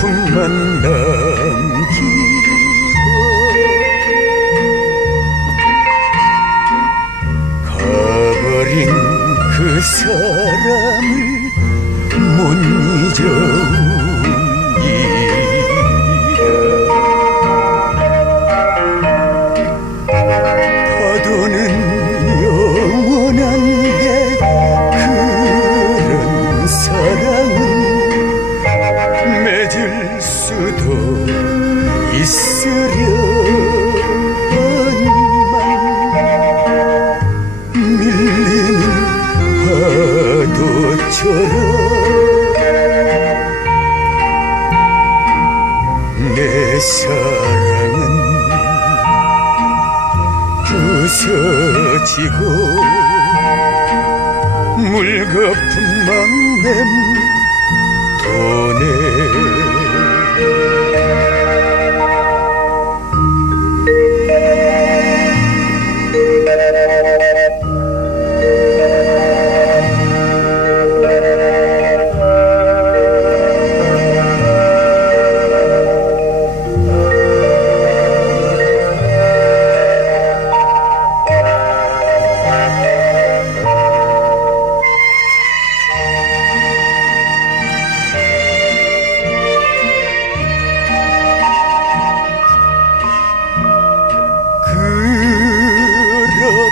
슬픔만 남기고 가버린 그 사람을 못 잊어오리라. 파도는 영원한 게 그런 사랑은 맺을 수도 있으련만 밀리는 파도처럼 내 사랑은 부서지고 물거품만 맴도네.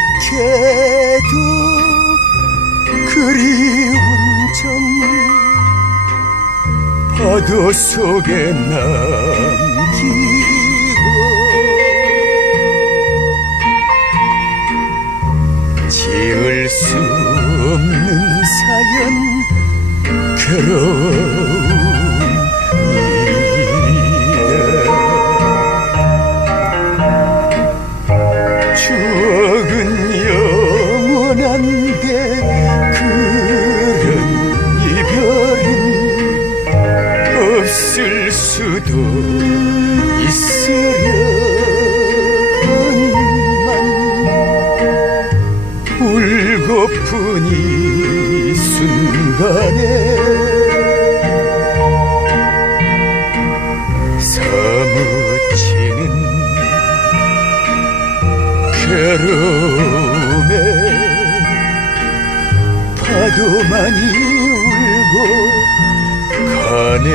그렇게도 그리운 점 파도 속에 남기고 지을 수 없는 사연 괴로움이다. 추억은 영원한 게 그런 이별은 없을 수도 있으련만 울고픈 이 순간에 사무치는 괴로움에 파도만이 울고 가네.